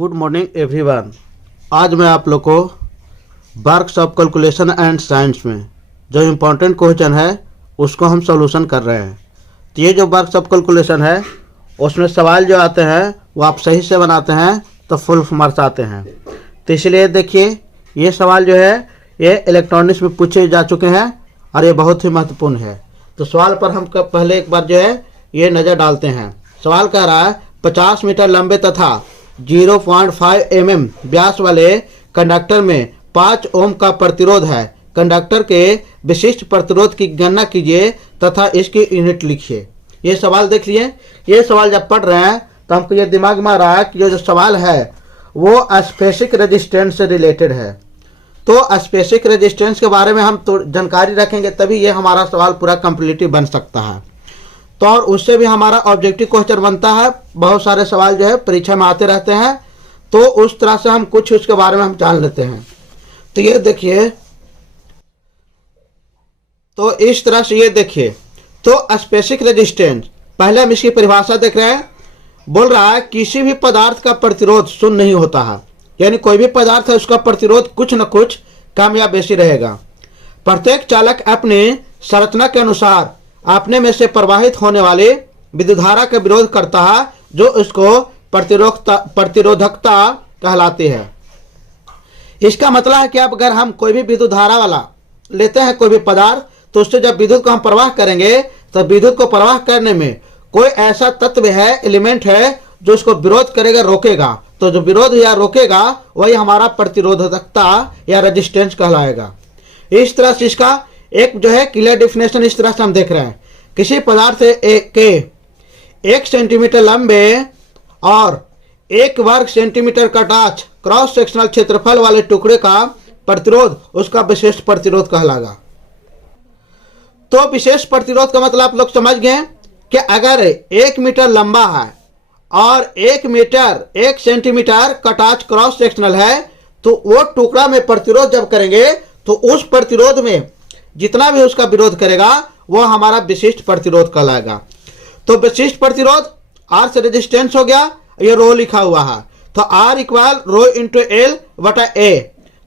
Good morning everyone. आज मैं आप लोग को works of calculation and science में जो इम्पोर्टेंट क्वेश्चन है उसको हम सॉल्यूशन कर रहे हैं। तो ये जो वर्क्स ऑफ कैलकुलेशन है उसमें सवाल जो आते हैं वो आप सही से बनाते हैं तो फुल मार्क्स आते हैं। तो इसलिए देखिए ये सवाल जो है ये इलेक्ट्रॉनिक्स में पूछे जा चुके हैं और ये बहुत ही महत्वपूर्ण है। तो सवाल पर हम पहले एक बार जो है ये नज़र डालते हैं। सवाल कह रहा है 50 मीटर लंबे तथा 0.5 mm व्यास वाले कंडक्टर में 5 ओम का प्रतिरोध है। कंडक्टर के विशिष्ट प्रतिरोध की गणना कीजिए तथा इसकी यूनिट लिखिए। ये सवाल देख लिए। ये सवाल जब पढ़ रहे हैं तो हमको ये दिमाग में आ रहा है कि ये जो सवाल है वो स्पेसिफिक रेजिस्टेंस से रिलेटेड है। तो स्पेसिफिक रेजिस्टेंस के बारे में हम तो जानकारी रखेंगे तभी ये हमारा सवाल पूरा कंप्लीट बन सकता है। तो और उससे भी हमारा ऑब्जेक्टिव क्वेश्चन बनता है। बहुत सारे सवाल जो है परीक्षा में आते रहते हैं तो उस तरह से हम कुछ उसके बारे में हम जान लेते हैं। तो ये देखिए, तो इस तरह से ये देखिए, तो स्पेसिफिक रेजिस्टेंस पहले हम इसकी परिभाषा देख रहे हैं। बोल रहा है किसी भी पदार्थ का प्रतिरोध शून्य नहीं होता है, यानी कोई भी पदार्थ है उसका प्रतिरोध कुछ न कुछ कम या बेसी रहेगा। प्रत्येक चालक अपने संरचना के अनुसार अपने में से प्रवाहित होने वाले विद्युत धारा का विरोध करता है जो उसको प्रतिरोधकता कहलाती है। इसका मतलब है कि अब अगर हम कोई भी विद्युत धारा वाला लेते हैं कोई भी पदार्थ तो उससे जब विद्युत को हम प्रवाह करेंगे तो विद्युत को प्रवाह करने में कोई ऐसा तत्व है, एलिमेंट है जो उसको विरोध करेगा, रोकेगा। तो जो विरोध या रोकेगा वही हमारा प्रतिरोधकता या रेजिस्टेंस कहलाएगा। इस तरह से इसका एक जो है क्लियर डिफिनेशन इस तरह से हम देख रहे हैं। किसी पदार्थ के 1 सेंटीमीटर लंबे और 1 वर्ग सेंटीमीटर का टाच क्रॉस सेक्शनल क्षेत्रफल वाले टुकड़े का प्रतिरोध उसका विशेष प्रतिरोध कहलाएगा। तो विशेष प्रतिरोध का मतलब आप लोग समझ गए कि अगर 1 मीटर लंबा है और 1 सेंटीमीटर का टाच क्रॉस सेक्शनल है तो वो टुकड़ा में प्रतिरोध जब करेंगे तो उस प्रतिरोध में जितना भी उसका विरोध करेगा वो हमारा विशिष्ट प्रतिरोध कहलाएगा। तो विशिष्ट प्रतिरोध आर से रेजिस्टेंस हो गया, ये रो लिखा हुआ है तो R equal rho into L बटा ए।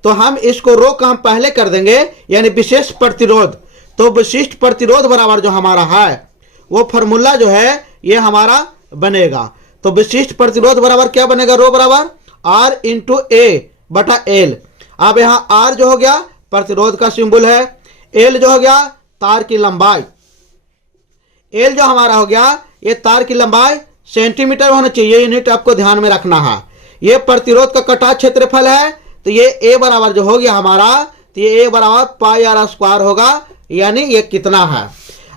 तो हम इसको रो का हम पहले कर देंगे यानी विशेष प्रतिरोध। तो विशिष्ट प्रतिरोध बराबर जो हमारा है वो फॉर्मूला जो है ये हमारा बनेगा। तो विशिष्ट प्रतिरोध बराबर क्या बनेगा, रो बराबर आर इंटू ए बटा एल। अब यहाँ आर जो हो गया प्रतिरोध का सिंबल है, एल जो हो गया तार की लंबाई। एल जो हमारा हो गया ये तार की लंबाई सेंटीमीटर होना चाहिए, यूनिट आपको ध्यान में रखना है। ये प्रतिरोध का कटा क्षेत्रफल है तो ये ए बराबर जो हो गया हमारा, तो ये ए बराबर पाई आर स्क्वायर होगा, यानी ये कितना है।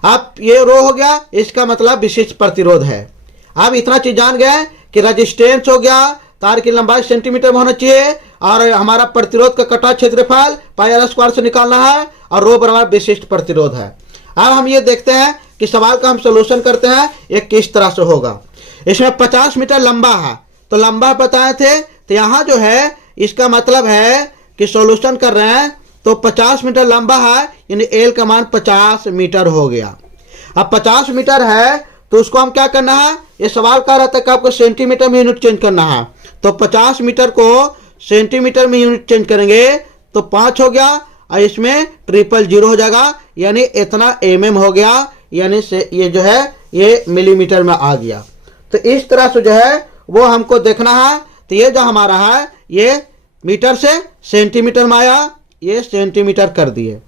अब ये रो हो गया, इसका मतलब विशिष्ट प्रतिरोध है। अब इतना चीज जान गए कि रेजिस्टेंस हो गया, तार की लंबाई सेंटीमीटर में होना चाहिए और हमारा प्रतिरोध का कटा क्षेत्रफल पाई आर स्क्वायर से निकालना है और रो बराबर विशिष्ट प्रतिरोध है। अब हम ये देखते हैं कि सवाल का हम सॉल्यूशन करते हैं ये किस तरह से होगा। इसमें 50 मीटर लंबा है तो लंबा बताए थे, तो यहाँ जो है इसका मतलब है कि सॉल्यूशन कर रहे हैं तो 50 मीटर लंबा है यानी एल का मान 50 मीटर हो गया। अब 50 मीटर है तो उसको हम क्या करना है, ये सवाल कह रहा था कि आपको सेंटीमीटर में यूनिट चेंज करना है। तो 50 मीटर को सेंटीमीटर में यूनिट चेंज करेंगे तो 5 हो गया और इसमें 000 हो जाएगा यानी इतना mm हो गया, यानी से ये जो है ये मिलीमीटर में आ गया। तो इस तरह से जो है वो हमको देखना है। तो ये जो हमारा है ये मीटर से सेंटीमीटर में आया, ये सेंटीमीटर कर दिए।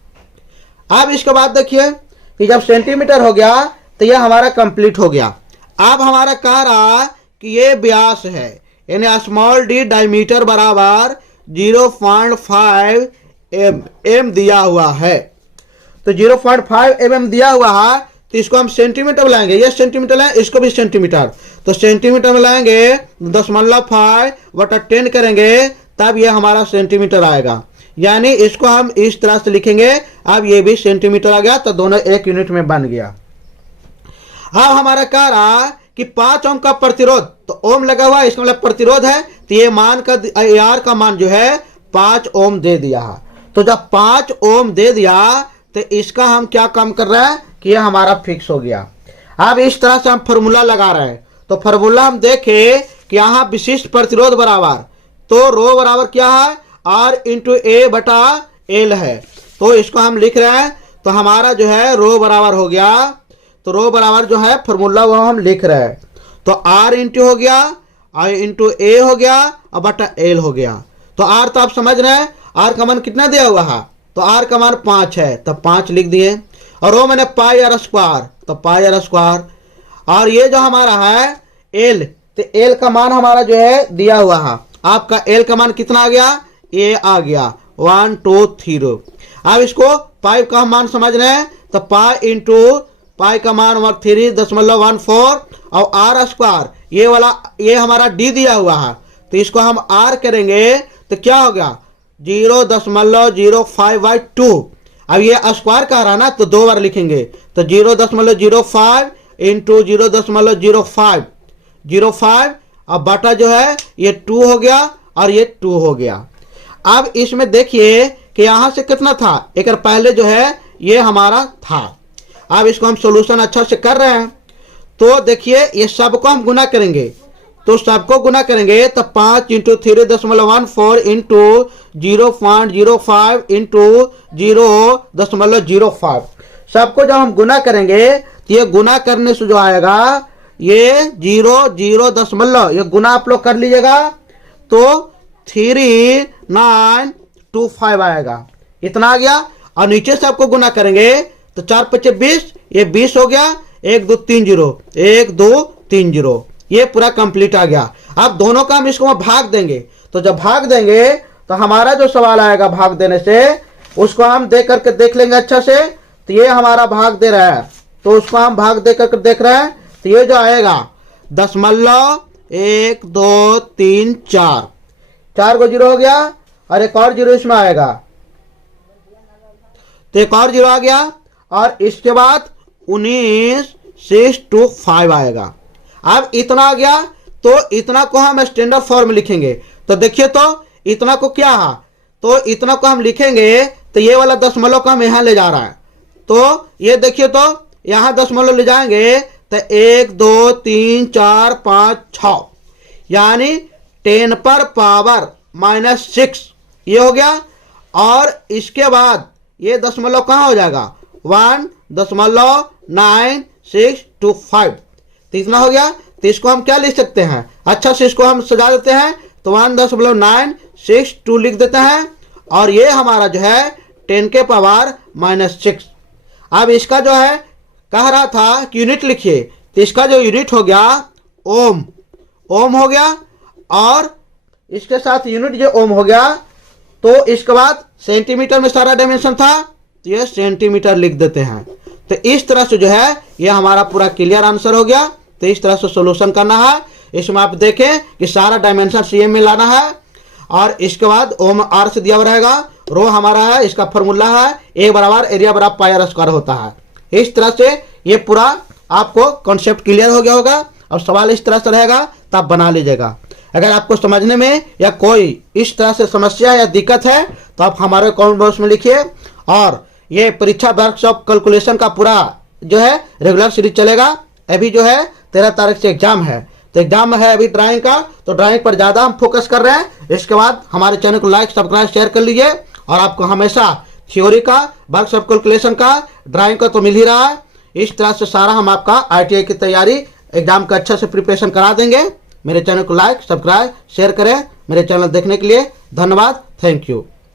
अब इसके बाद देखिए कि जब सेंटीमीटर हो गया तो ये हमारा कंप्लीट हो गया। अब हमारा कह रहा कि ये व्यास है यानी स्मॉल डी डायमीटर बराबर 0.5 mm दिया हुआ है। तो 0.5 mm दिया हुआ है तो इसको हम सेंटीमीटर में लाएंगे, ये सेंटीमीटर है, इसको भी सेंटीमीटर। तो सेंटीमीटर में लाएंगे 0.5 बटा 10 करेंगे तब ये हमारा सेंटीमीटर आएगा, यानी इसको हम इस तरह से लिखेंगे। अब ये भी सेंटीमीटर आ गया तो दोनों एक यूनिट में बन गया। अब हमारा कह रहा कि 5 ओम का प्रतिरोध, तो ओम लगा हुआ है इसका मतलब प्रतिरोध है, तो ये मान का आर का मान जो है 5 ओम दे दिया है। तो जब 5 ओम दे दिया तो इसका हम क्या काम कर रहे हैं कि ये हमारा फिक्स हो गया। अब इस तरह से हम फॉर्मूला लगा रहे हैं तो फॉर्मूला हम देखें कि यहाँ विशिष्ट प्रतिरोध बराबर, तो रो बराबर क्या है, R इंटू ए बटा एल है। तो इसको हम लिख रहे हैं, तो हमारा जो है रो बराबर हो गया, तो रो बराबर जो है फॉर्मूला वो हम लिख रहे हैं, तो R इंटू हो गया, I इंटू ए हो गया और बटा एल हो गया। तो R तो आप समझ रहे हैं, R का मान कितना दिया हुआ है, तो R का मान 5 है, तो 5 लिख दिए। और रो मैंने पाई आर स्क्वायर, तो पाई आर स्क्वायर। और ये जो हमारा है L, तो L का मान हमारा जो है दिया हुआ है, आपका L का मान कितना आ गया, ये आ गया 120। अब इसको पाई का मान समझ रहे हैं, तो पाई इंटू पाई का मान 3.14 और आर स्क्वायर, ये वाला ये हमारा डी दिया हुआ है, तो इसको हम आर करेंगे तो क्या हो गया 0.05/2। अब ये स्क्वायर कह रहा है ना, तो 2 बार लिखेंगे, तो 0.05 इंटू 0.05 अब बटा जो है ये 2 हो गया और ये 2 हो गया। अब इसमें देखिए कि यहाँ से कितना था, एक पहले जो है ये हमारा था। अब इसको हम सॉल्यूशन अच्छा से कर रहे हैं, तो देखिए ये सबको हम गुना करेंगे, तो सबको गुना करेंगे तो 5 इंटू 3.14 इंटू 0.05 इंटू 0.05, सबको जब हम गुना करेंगे तो ये गुना करने से जो आएगा ये 0.0 ये गुना आप लोग कर लीजिएगा, तो 3925 आएगा, इतना आ गया। और नीचे से आपको गुना करेंगे तो 4×5 20, ये 20 हो गया, 1 2 3 0 1 2 3 0, ये पूरा कंप्लीट आ गया। अब दोनों का हम इसको भाग देंगे, तो जब भाग देंगे तो हमारा जो सवाल आएगा भाग देने से, उसको हम देख करके देख लेंगे अच्छा से, तो ये हमारा भाग दे रहा है, तो उसको हम भाग दे करके देख रहे हैं, तो ये जो आएगा 0.1 2 3 4, 4 को 0 हो गया और एक और 0 इसमें आएगा, तो एक और 0 आ गया, और इसके बाद 19.625 आएगा। अब इतना आ गया, तो इतना को हम स्टैंडर्ड फॉर्म में लिखेंगे, तो देखिए तो इतना को क्या है, तो इतना को हम लिखेंगे, तो ये वाला दशमलव को हम यहाँ ले जा रहा है, तो ये देखिए तो यहाँ दशमलव ले जाएंगे तो 1 2 3 4 5 6, यानी 10⁻⁻⁻6 ये हो गया। और इसके बाद ये दशमलव कहाँ हो जाएगा 1.9625, तो इतना हो गया। तो इसको हम क्या लिख सकते हैं, अच्छा से इसको हम सजा देते हैं, तो 1.962 लिख देते हैं, और ये हमारा जो है 10⁻⁻6। अब इसका जो है कह रहा था कि यूनिट लिखिए, तो इसका जो यूनिट हो गया ओम, ओम हो गया, और इसके साथ यूनिट जो ओम हो गया, तो इसके बाद सेंटीमीटर में सारा डायमेंशन था, तो ये सेंटीमीटर लिख देते हैं। तो इस तरह से जो है ये हमारा पूरा क्लियर आंसर हो गया। तो इस तरह से सॉल्यूशन करना है, इसमें आप देखें कि सारा डायमेंशन सीएम में लाना है, और इसके बाद ओम आर से दिया हुआ रहेगा, रो हमारा है, इसका फॉर्मूला है ए बराबर एरिया बराबर पाई आर स्क्वायर होता है। इस तरह से ये पूरा आपको कॉन्सेप्ट क्लियर हो गया होगा। अब सवाल इस तरह से रहेगा तो आप बना लीजिएगा। अगर आपको समझने में या कोई इस तरह से समस्या या दिक्कत है तो आप हमारे कमेंट बॉक्स में लिखिए। और ये परीक्षा वर्कशॉप कैलकुलेशन का पूरा जो है रेगुलर सीरीज चलेगा। अभी जो है 13 तारीख से एग्जाम है, तो एग्जाम है अभी ड्राइंग का, तो ड्राइंग पर ज़्यादा हम फोकस कर रहे हैं। इसके बाद हमारे चैनल को लाइक सब्सक्राइब शेयर कर लीजिए, और आपको हमेशा थ्योरी का वर्कशॉप कैलकुलेशन का ड्राइंग का तो मिल ही रहा है। इस तरह से सारा हम आपका ITI की तैयारी एग्जाम का अच्छा से प्रिपरेशन करा देंगे। मेरे चैनल को लाइक सब्सक्राइब शेयर करें। मेरे चैनल देखने के लिए धन्यवाद। Thank you.